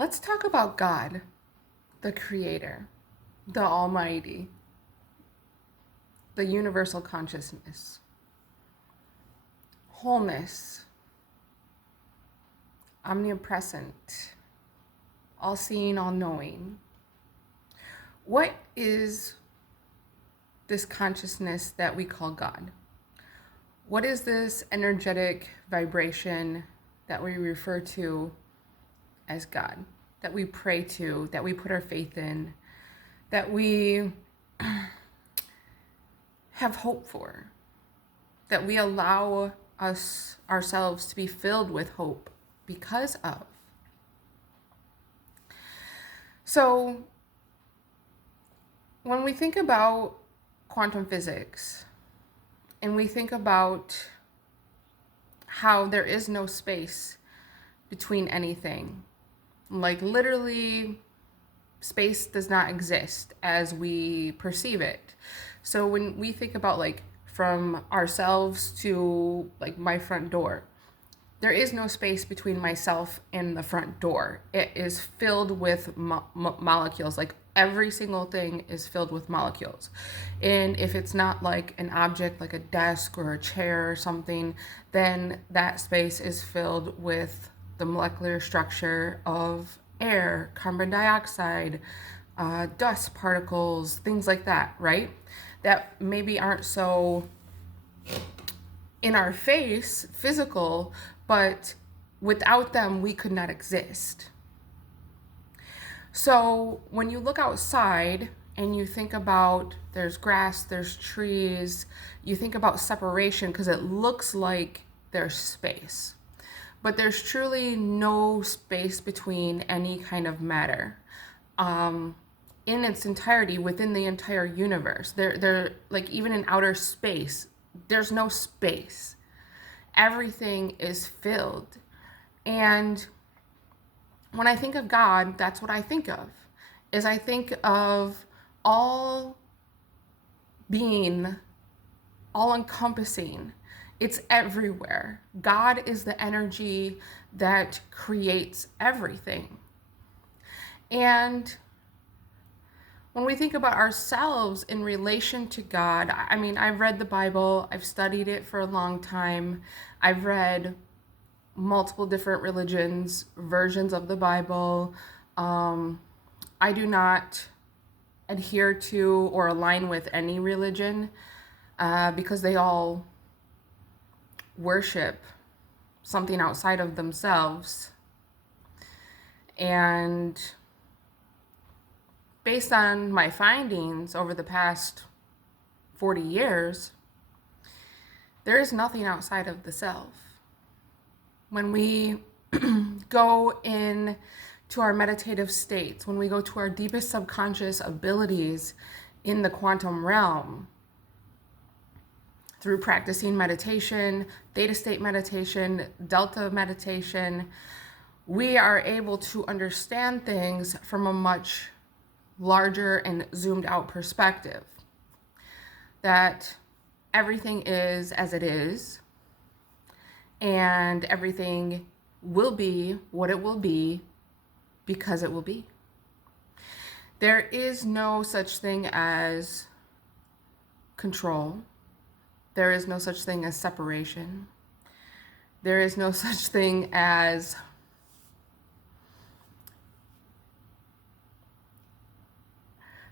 Let's talk about God, the Creator, the Almighty, the universal consciousness, wholeness, omnipresent, all-seeing, all-knowing. What is this consciousness that we call God? What is this energetic vibration that we refer to as God, that we pray to, that we put our faith in, that we have hope for, that we allow ourselves to be filled with hope because of? So when we think about quantum physics and we think about how there is no space between anything, like literally space does not exist as we perceive it. So when we think about like from ourselves to like my front door, there is no space between myself and the front door. It is filled with molecules. Like every single thing is filled with molecules. And if it's not like an object like a desk or a chair or something, then that space is filled with the molecular structure of air, carbon dioxide, dust particles, things like that, right? That maybe aren't so in our face, physical, but without them, we could not exist. So when you look outside and you think about there's grass, there's trees, you think about separation because it looks like there's space. But there's truly no space between any kind of matter in its entirety within the entire universe. They're like even in outer space, there's no space. Everything is filled. And when I think of God, that's what I think of. Is I think of all being, all encompassing. It's everywhere. God is the energy that creates everything. And when we think about ourselves in relation to God, I mean, I've read the Bible, I've studied it for a long time. I've read multiple different religions, versions of the Bible. I do not adhere to or align with any religion because they all worship something outside of themselves. And based on my findings over the past 40 years, there is nothing outside of the self. When we go in to our meditative states, when we go to our deepest subconscious abilities in the quantum realm, through practicing meditation, theta state meditation, delta meditation, we are able to understand things from a much larger and zoomed out perspective. That everything is as it is, and everything will be what it will be because it will be. There is no such thing as control. There is no such thing as separation. There is no such thing as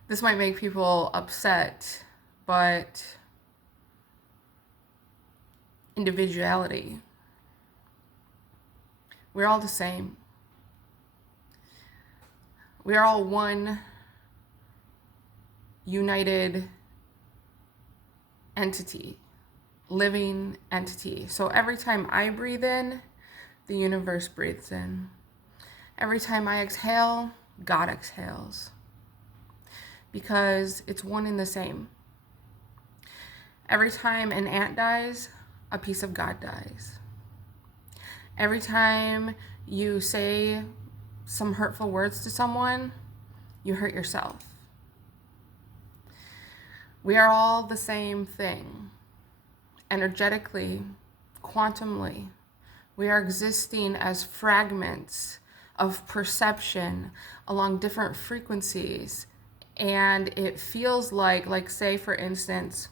this might make people upset, but individuality. We're all the same. We are all one united entity, living entity. So every time I breathe in, the universe breathes in. Every time I exhale, God exhales. Because it's one and the same. Every time an ant dies, a piece of God dies. Every time you say some hurtful words to someone, you hurt yourself. We are all the same thing. Energetically, quantumly, we are existing as fragments of perception along different frequencies. And it feels like say for instance,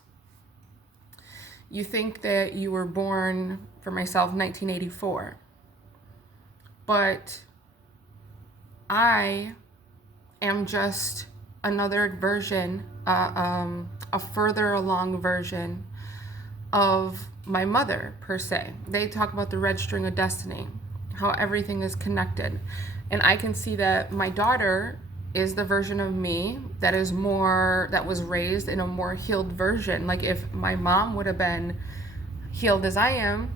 you think that you were born, for myself, 1984. But I am just another version, a further along version of my mother, per se. They talk about the red string of destiny, how everything is connected. And I can see that my daughter is the version of me that was raised in a more healed version. Like if my mom would have been healed as I am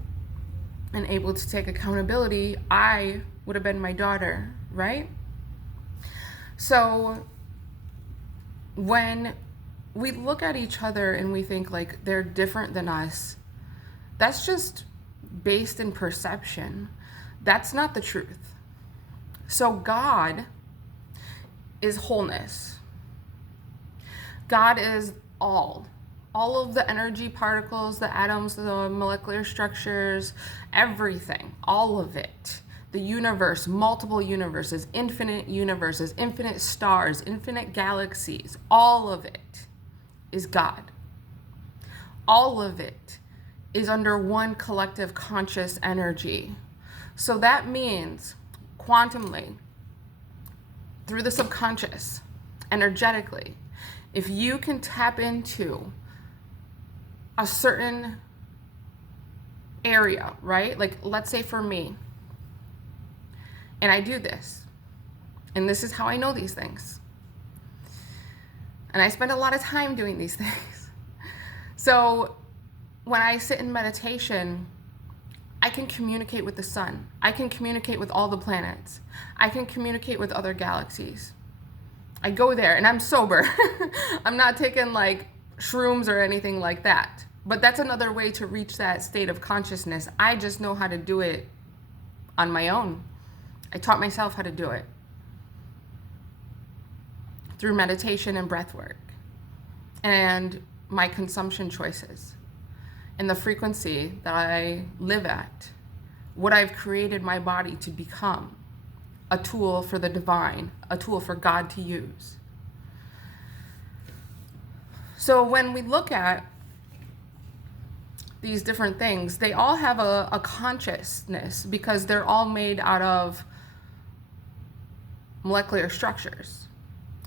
and able to take accountability, I would have been my daughter, right? So when we look at each other and we think like they're different than us, that's just based in perception. That's not the truth. So God is wholeness. God is all of the energy particles, the atoms, the molecular structures, everything, all of it. The universe, multiple universes, infinite stars, infinite galaxies, all of it is God. All of it is under one collective conscious energy. So that means quantumly, through the subconscious, energetically, if you can tap into a certain area, right? Like let's say for me, and I do this, and this is how I know these things. And I spend a lot of time doing these things. So when I sit in meditation, I can communicate with the sun. I can communicate with all the planets. I can communicate with other galaxies. I go there and I'm sober. I'm not taking like shrooms or anything like that. But that's another way to reach that state of consciousness. I just know how to do it on my own. I taught myself how to do it through meditation and breath work and my consumption choices and the frequency that I live at, what I've created my body to become, a tool for the divine, a tool for God to use. So when we look at these different things, they all have a consciousness because they're all made out of molecular structures.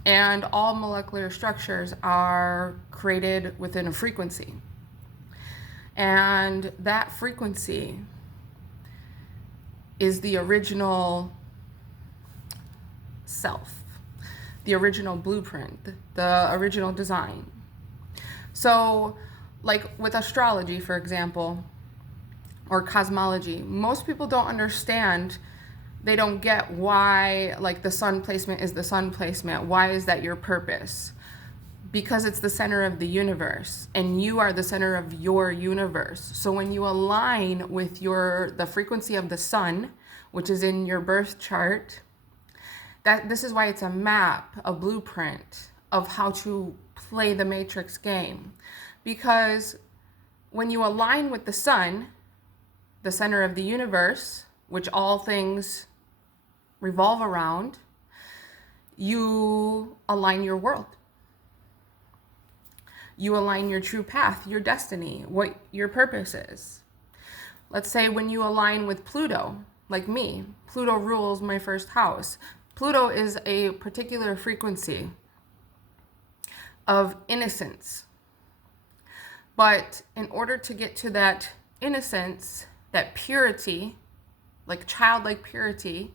And all molecular structures are created within a frequency. And that frequency is the original self, the original blueprint, the original design. So, like with astrology, for example, or cosmology, most people don't understand. They don't get why, like, the sun placement is the sun placement. Why is that your purpose? Because it's the center of the universe, and you are the center of your universe. So when you align with the frequency of the sun, which is in your birth chart, this is why it's a map, a blueprint of how to play the matrix game. Because when you align with the sun, the center of the universe, which all things revolve around, you align your world. You align your true path, your destiny, what your purpose is. Let's say when you align with Pluto, like me, Pluto rules my first house. Pluto is a particular frequency of innocence. But in order to get to that innocence, that purity, like childlike purity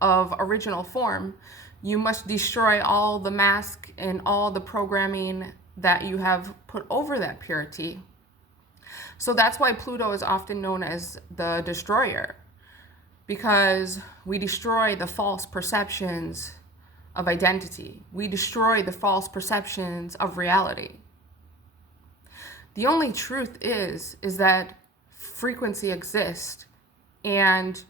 of original form, you must destroy all the mask and all the programming that you have put over that purity. So that's why Pluto is often known as the destroyer, because we destroy the false perceptions of identity. We destroy the false perceptions of reality. The only truth is that frequency exists and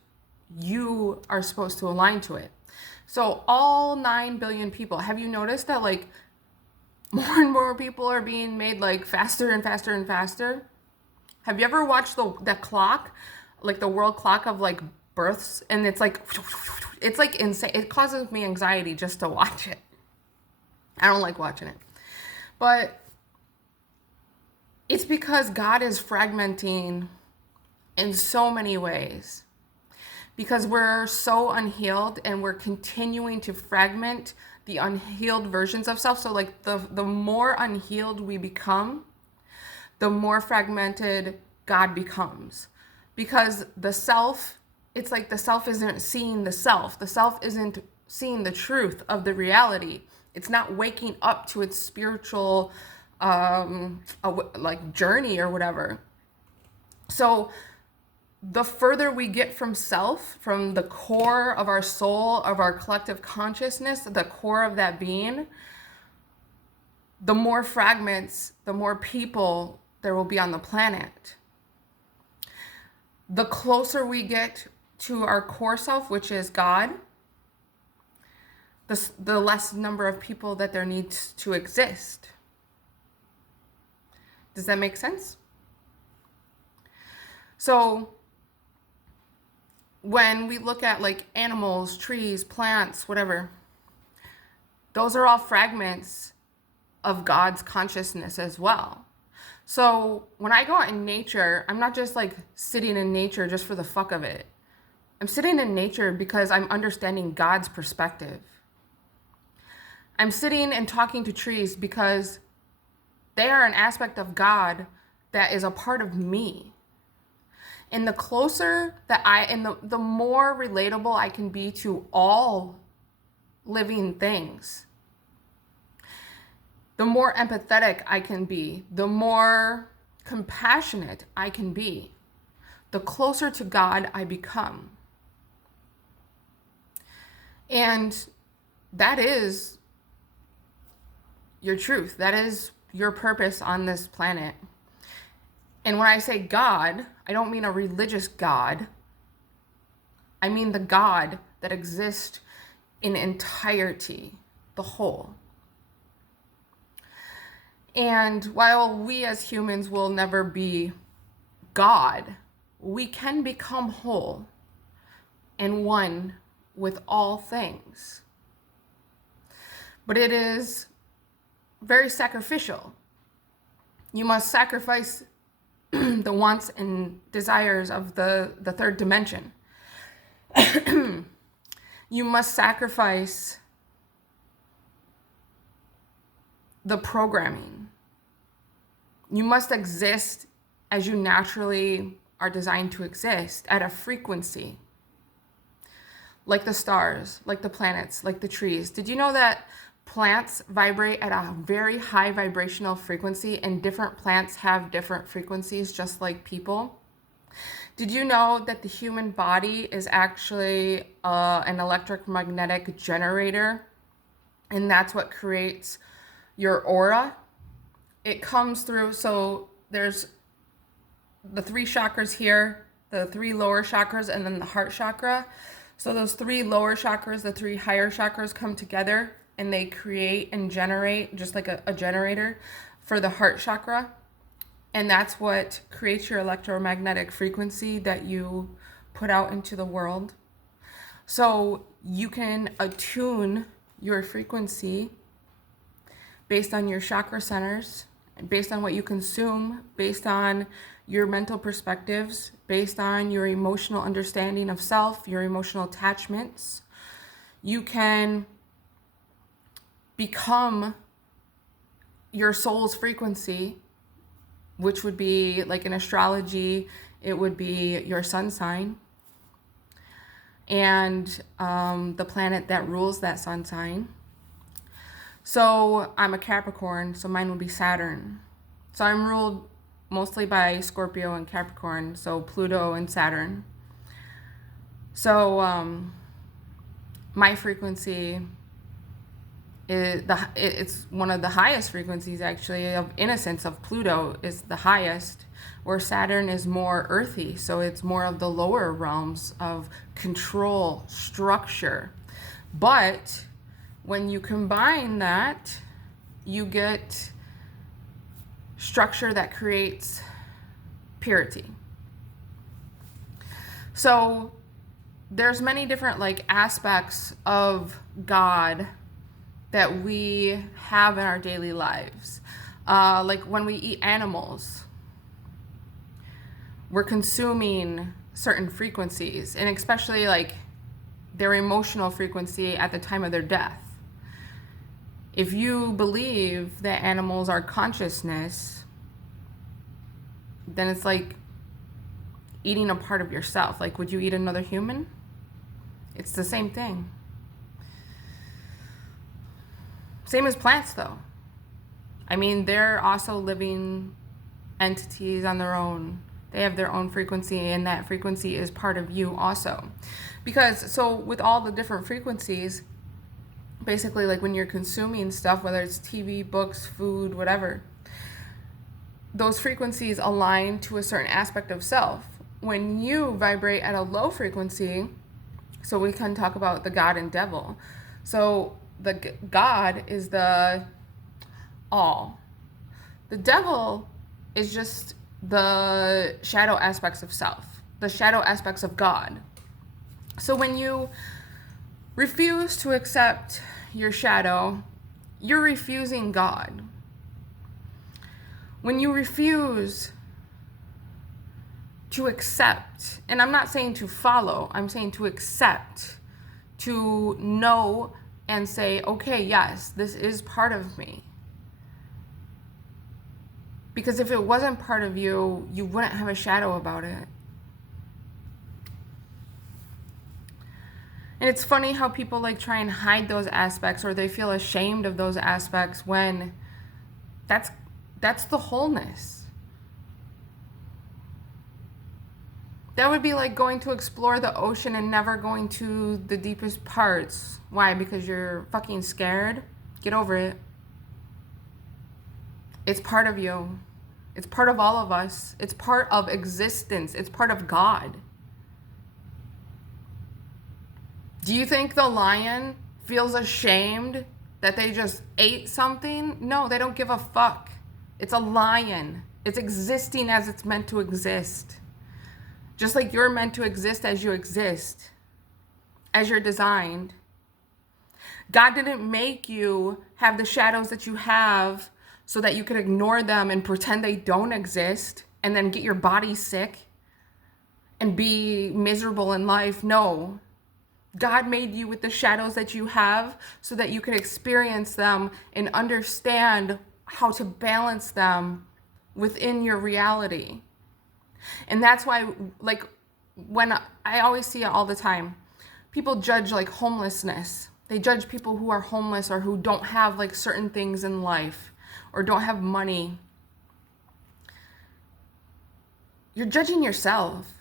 you are supposed to align to it. So all 9 billion people, have you noticed that like more and more people are being made like faster and faster and faster? Have you ever watched the clock, like the world clock of like births, and it's like insane. It causes me anxiety just to watch it. I don't like watching it. But it's because God is fragmenting in so many ways. Because we're so unhealed and we're continuing to fragment the unhealed versions of self. So like the more unhealed we become, the more fragmented God becomes. Because the self, it's like the self isn't seeing the self. The self isn't seeing the truth of the reality. It's not waking up to its spiritual like journey or whatever. So the further we get from self, from the core of our soul, of our collective consciousness, the core of that being, the more fragments, the more people there will be on the planet. The closer we get to our core self, which is God, the less number of people that there needs to exist. Does that make sense? So when we look at like animals, trees, plants, whatever, those are all fragments of God's consciousness as well. So when I go out in nature, I'm not just like sitting in nature just for the fuck of it. I'm sitting in nature because I'm understanding God's perspective. I'm sitting and talking to trees because they are an aspect of God that is a part of me. And the closer that the more relatable I can be to all living things, the more empathetic I can be, the more compassionate I can be, the closer to God I become. And that is your truth. That is your purpose on this planet. And when I say God, I don't mean a religious God. I mean the God that exists in entirety, the whole. And while we as humans will never be God, we can become whole and one with all things. But it is very sacrificial. You must sacrifice the wants and desires of the third dimension. You must sacrifice the programming. You must exist as you naturally are designed to exist, at a frequency. Like the stars, like the planets, like the trees. Did you know that plants vibrate at a very high vibrational frequency, and different plants have different frequencies, just like people? Did you know that the human body is actually an electromagnetic generator, and that's what creates your aura? It comes through, so there's the 3 chakras here, the 3 lower chakras, and then the heart chakra. So those 3 lower chakras, the 3 higher chakras come together and they create and generate, just like a generator for the heart chakra. And that's what creates your electromagnetic frequency that you put out into the world. So you can attune your frequency based on your chakra centers, based on what you consume, based on your mental perspectives, based on your emotional understanding of self, your emotional attachments. You can become your soul's frequency, which would be, like in astrology, it would be your sun sign and the planet that rules that sun sign. So I'm a Capricorn, so mine would be Saturn. So I'm ruled mostly by Scorpio and Capricorn, so Pluto and Saturn. So my frequency it's one of the highest frequencies, actually, of innocence. Of Pluto is the highest, where Saturn is more earthy, so it's more of the lower realms of control, structure. But when you combine that, you get structure that creates purity. So there's many different like aspects of God that we have in our daily lives. Like when we eat animals, we're consuming certain frequencies, and especially like their emotional frequency at the time of their death. If you believe that animals are consciousness, then it's like eating a part of yourself. Like, would you eat another human? It's the same thing. Same as plants, though. I mean, they're also living entities on their own. They have their own frequency, and that frequency is part of you also. Because, so with all the different frequencies, basically like when you're consuming stuff, whether it's TV, books, food, whatever, those frequencies align to a certain aspect of self. When you vibrate at a low frequency, so we can talk about the God and devil. So the God is the all. The devil is just the shadow aspects of self, the shadow aspects of God. So when you refuse to accept your shadow, you're refusing God. When you refuse to accept, and I'm not saying to follow, I'm saying to accept, to know and say, okay, yes, this is part of me. Because if it wasn't part of you, you wouldn't have a shadow about it. And it's funny how people like try and hide those aspects, or they feel ashamed of those aspects, when that's the wholeness. That would be like going to explore the ocean and never going to the deepest parts. Why? Because you're fucking scared? Get over it. It's part of you. It's part of all of us. It's part of existence. It's part of God. Do you think the lion feels ashamed that they just ate something? No, they don't give a fuck. It's a lion. It's existing as it's meant to exist. Just like you're meant to exist as you exist, as you're designed. God didn't make you have the shadows that you have so that you could ignore them and pretend they don't exist and then get your body sick and be miserable in life. No. God made you with the shadows that you have so that you can experience them and understand how to balance them within your reality. And that's why, like, when I always see it all the time, people judge like homelessness. They judge people who are homeless or who don't have like certain things in life or don't have money. You're judging yourself,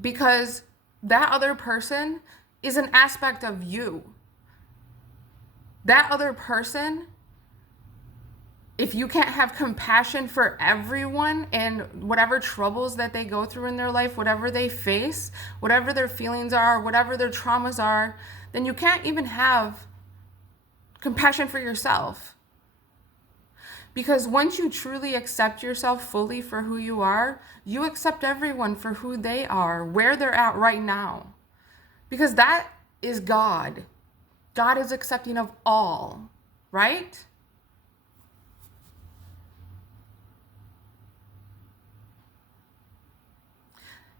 because that other person is an aspect of you. That other person, if you can't have compassion for everyone and whatever troubles that they go through in their life, whatever they face, whatever their feelings are, whatever their traumas are, then you can't even have compassion for yourself. Because once you truly accept yourself fully for who you are, you accept everyone for who they are, where they're at right now. Because that is God. God is accepting of all, right?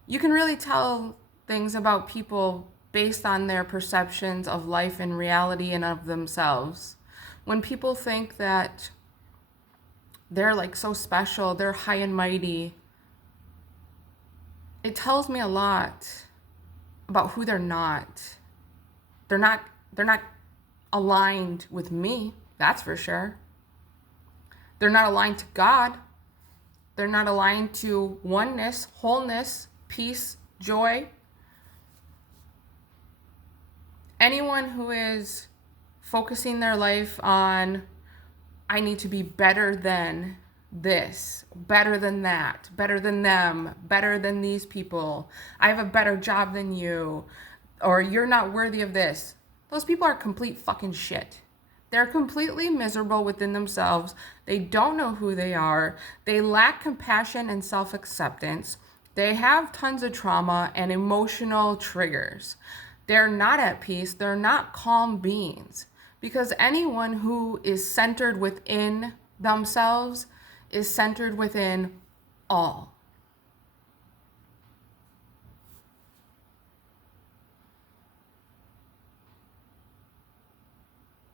You can really tell things about people based on their perceptions of life and reality and of themselves. When people think that they're like so special, they're high and mighty, it tells me a lot about who they're not. They're not aligned with me, that's for sure. They're not aligned to God. They're not aligned to oneness, wholeness, peace, joy. Anyone who is focusing their life on, I need to be better than this, better than that, better than them, better than these people, I have a better job than you, or you're not worthy of this. Those people are complete fucking shit. They're completely miserable within themselves. They don't know who they are. They lack compassion and self-acceptance. They have tons of trauma and emotional triggers. They're not at peace. They're not calm beings. Because anyone who is centered within themselves is centered within all.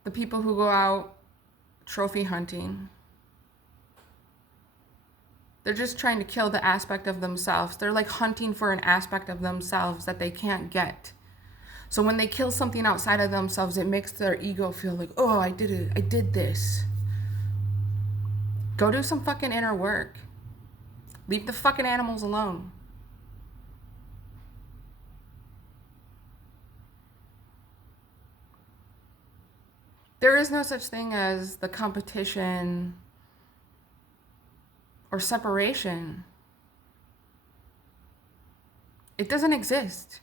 The people who go out trophy hunting, they're just trying to kill the aspect of themselves. They're like hunting for an aspect of themselves that they can't get. So when they kill something outside of themselves, it makes their ego feel like, oh, I did it. I did this. Go do some fucking inner work. Leave the fucking animals alone. There is no such thing as the competition or separation. It doesn't exist.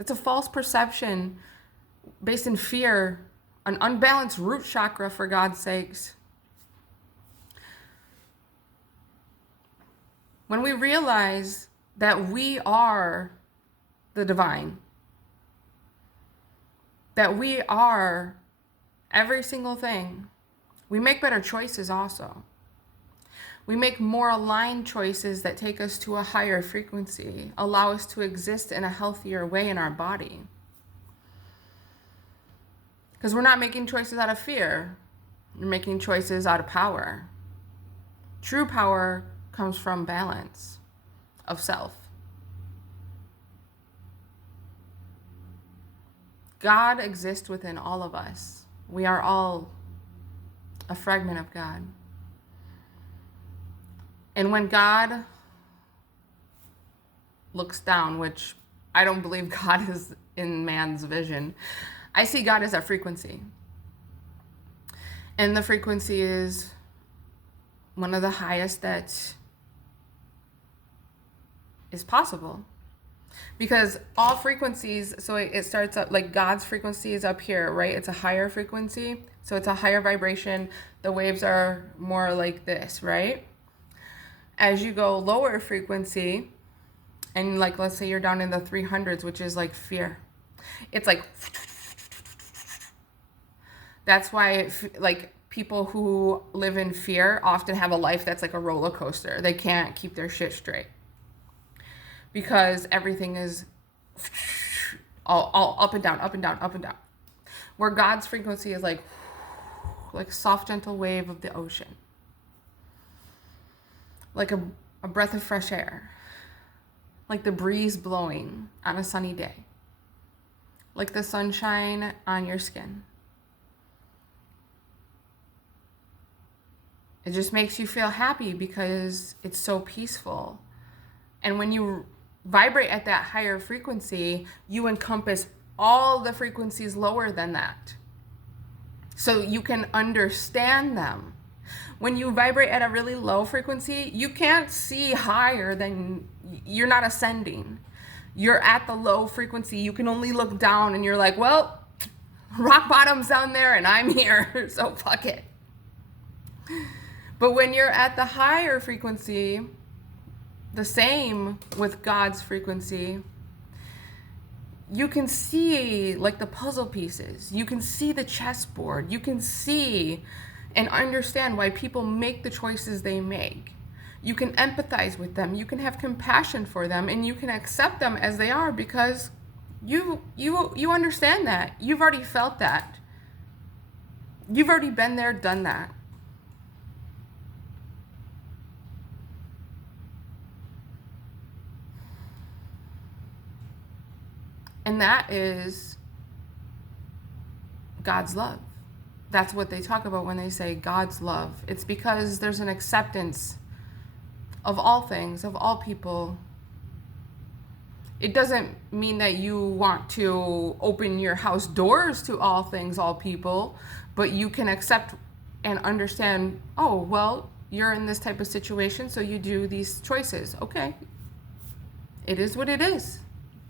It's a false perception based in fear, an unbalanced root chakra, for God's sakes. When we realize that we are the divine, that we are every single thing, we make better choices also. We make more aligned choices that take us to a higher frequency, allow us to exist in a healthier way in our body. Because we're not making choices out of fear. We're making choices out of power. True power comes from balance of self. God exists within all of us. We are all a fragment of God. And when God looks down, which I don't believe God is in man's vision, I see God as a frequency. And the frequency is one of the highest that is possible. Because all frequencies, so it starts up, like God's frequency is up here, right? It's a higher frequency. So it's a higher vibration. The waves are more like this, right? As you go lower frequency, and like, let's say you're down in the 300s, which is like fear. It's like, that's why like people who live in fear often have a life that's like a roller coaster. They can't keep their shit straight because everything is all up and down, up and down, up and down. Where God's frequency is like soft, gentle wave of the ocean. Like a breath of fresh air. Like the breeze blowing on a sunny day. Like the sunshine on your skin. It just makes you feel happy because it's so peaceful. And when you vibrate at that higher frequency, you encompass all the frequencies lower than that. So you can understand them. When you vibrate at a really low frequency, you can't see higher than, you're not ascending. You're at the low frequency. You can only look down and you're like, well, rock bottom's down there and I'm here, so fuck it. But when you're at the higher frequency, the same with God's frequency, you can see like the puzzle pieces. You can see the chessboard. You can see and understand why people make the choices they make. You can empathize with them. You can have compassion for them, and you can accept them as they are because you understand that. You've already felt that. You've already been there, done that. And that is God's love. That's what they talk about when they say God's love. It's because there's an acceptance of all things, of all people. It doesn't mean that you want to open your house doors to all things, all people, but you can accept and understand, oh, well, you're in this type of situation, so you do these choices. Okay. It is what it is.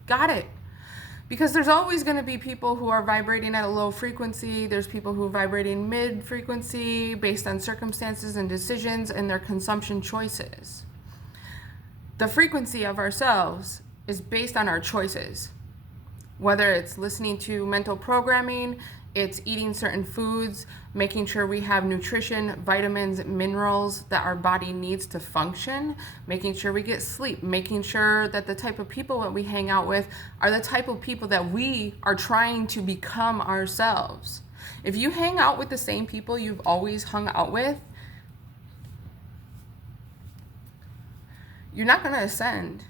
Got it. Because there's always going to be people who are vibrating at a low frequency. There's people who are vibrating mid-frequency based on circumstances and decisions and their consumption choices. The frequency of ourselves is based on our choices. Whether it's listening to mental programming, it's eating certain foods, making sure we have nutrition, vitamins, minerals that our body needs to function, making sure we get sleep, making sure that the type of people that we hang out with are the type of people that we are trying to become ourselves. If you hang out with the same people you've always hung out with, you're not going to ascend.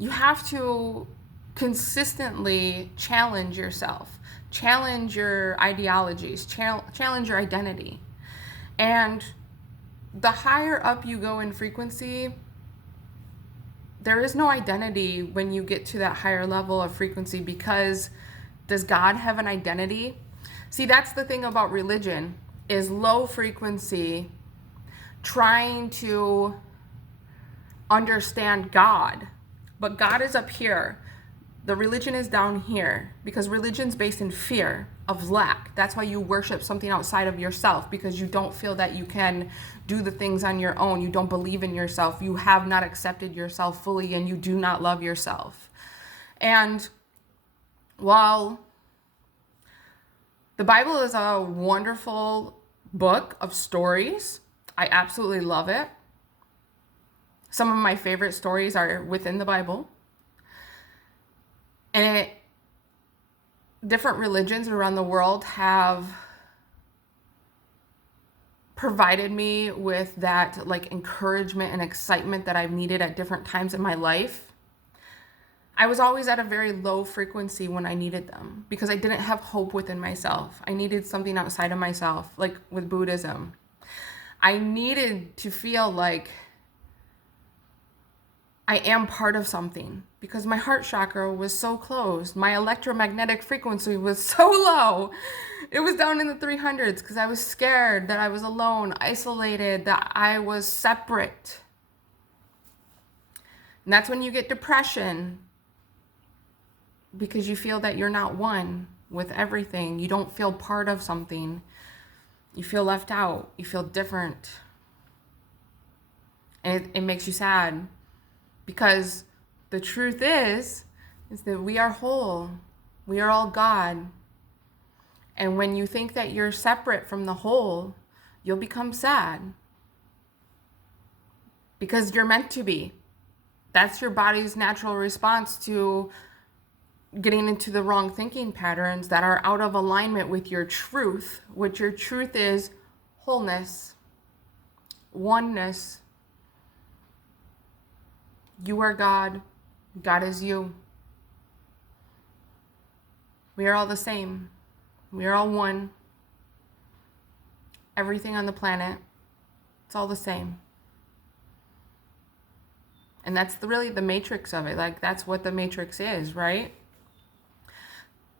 You have to consistently challenge yourself, challenge your ideologies, challenge your identity. And the higher up you go in frequency, there is no identity when you get to that higher level of frequency, because does God have an identity? See, that's the thing about religion, is low frequency trying to understand God. But God is up here. The religion is down here, because religion's based in fear of lack. That's why you worship something outside of yourself, because you don't feel that you can do the things on your own. You don't believe in yourself. You have not accepted yourself fully, and you do not love yourself. And while the Bible is a wonderful book of stories, I absolutely love it. Some of my favorite stories are within the Bible. And different religions around the world have provided me with that like encouragement and excitement that I've needed at different times in my life. I was always at a very low frequency when I needed them, because I didn't have hope within myself. I needed something outside of myself, like with Buddhism. I needed to feel like I am part of something, because my heart chakra was so closed. My electromagnetic frequency was so low. It was down in the 300s, because I was scared that I was alone, isolated, that I was separate. And that's when you get depression, because you feel that you're not one with everything. You don't feel part of something. You feel left out. You feel different. And it makes you sad. Because the truth is that we are whole. We are all God. And when you think that you're separate from the whole, you'll become sad. Because you're meant to be. That's your body's natural response to getting into the wrong thinking patterns that are out of alignment with your truth, which your truth is wholeness, oneness. You are God. God is you. We are all the same. We are all one. Everything on the planet, it's all the same. And that's really the matrix of it. Like, that's what the matrix is, right?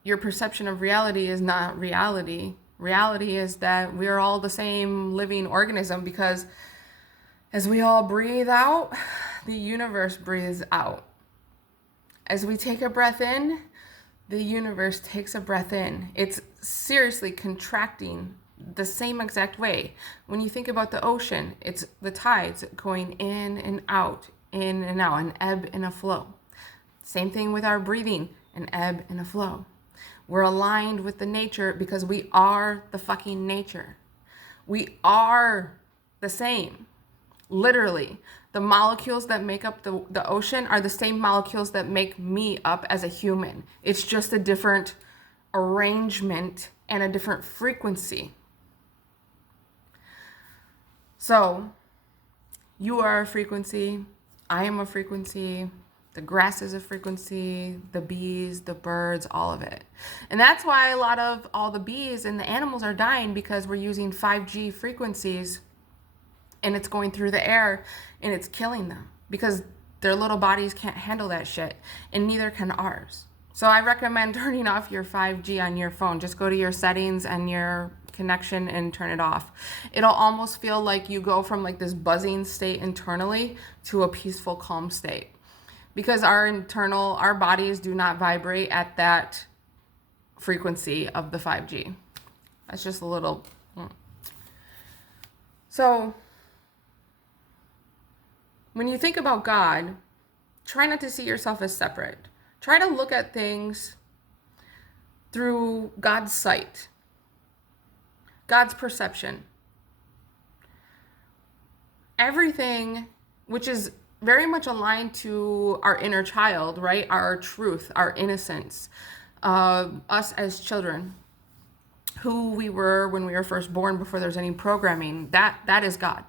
Your perception of reality is not reality. Reality is that we are all the same living organism, because as we all breathe out, the universe breathes out. As we take a breath in, the universe takes a breath in. It's seriously contracting the same exact way. When you think about the ocean, it's the tides going in and out, an ebb and a flow. Same thing with our breathing, an ebb and a flow. We're aligned with the nature because we are the fucking nature. We are the same. Literally, the molecules that make up the ocean are the same molecules that make me up as a human. It's just a different arrangement and a different frequency. So, you are a frequency. I am a frequency. The grass is a frequency. The bees, the birds, all of it. And that's why all the bees and the animals are dying, because we're using 5G frequencies. And it's going through the air and it's killing them, because their little bodies can't handle that shit, and neither can ours. So I recommend turning off your 5G on your phone. Just go to your settings and your connection and turn it off. It'll almost feel like you go from like this buzzing state internally to a peaceful, calm state, because our bodies do not vibrate at that frequency of the 5G. That's just a little So when you think about God, try not to see yourself as separate. Try to look at things through God's sight, God's perception. Everything, which is very much aligned to our inner child, right? Our truth, our innocence, us as children, who we were when we were first born before there's any programming, that is God.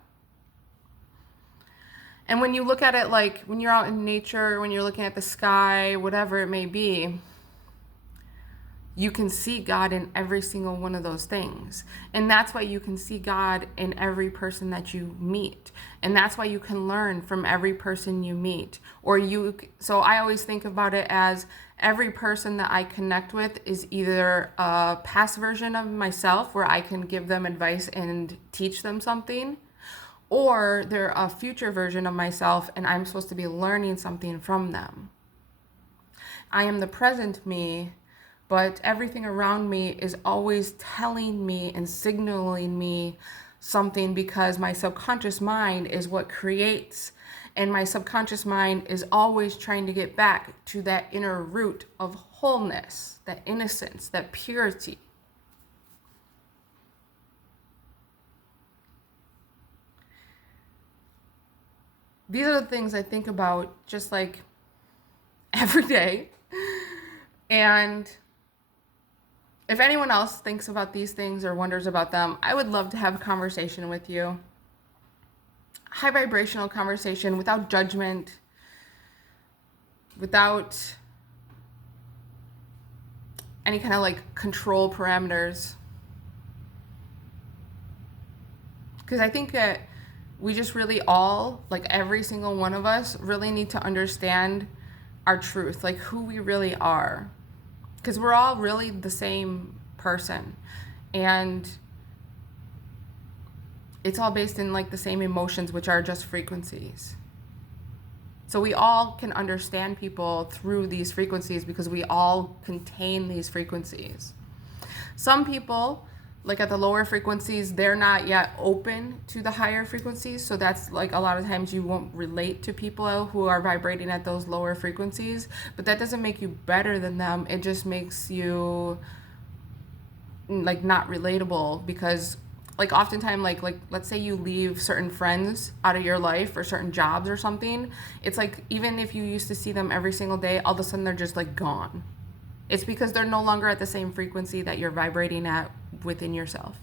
And when you look at it, like when you're out in nature, when you're looking at the sky, whatever it may be, you can see God in every single one of those things. And that's why you can see God in every person that you meet. And that's why you can learn from every person you meet. So I always think about it as every person that I connect with is either a past version of myself where I can give them advice and teach them something, or they're a future version of myself and I'm supposed to be learning something from them. I am the present me, but everything around me is always telling me and signaling me something, because my subconscious mind is what creates, and my subconscious mind is always trying to get back to that inner root of wholeness, that innocence, that purity. These are the things I think about just like every day. And if anyone else thinks about these things or wonders about them, I would love to have a conversation with you. High vibrational conversation without judgment, without any kind of like control parameters. Because I think that we just really all, like every single one of us, really need to understand our truth, like who we really are. Because we're all really the same person. And it's all based in like the same emotions, which are just frequencies. So we all can understand people through these frequencies because we all contain these frequencies. Some people, like at the lower frequencies, they're not yet open to the higher frequencies. So that's like a lot of times you won't relate to people who are vibrating at those lower frequencies. But that doesn't make you better than them. It just makes you like not relatable, because like oftentimes like let's say you leave certain friends out of your life or certain jobs or something. It's like even if you used to see them every single day, all of a sudden they're just like gone. It's because they're no longer at the same frequency that you're vibrating at within yourself.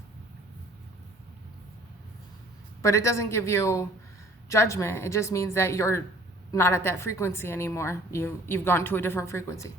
But it doesn't give you judgment. It just means that you're not at that frequency anymore. You've gone to a different frequency.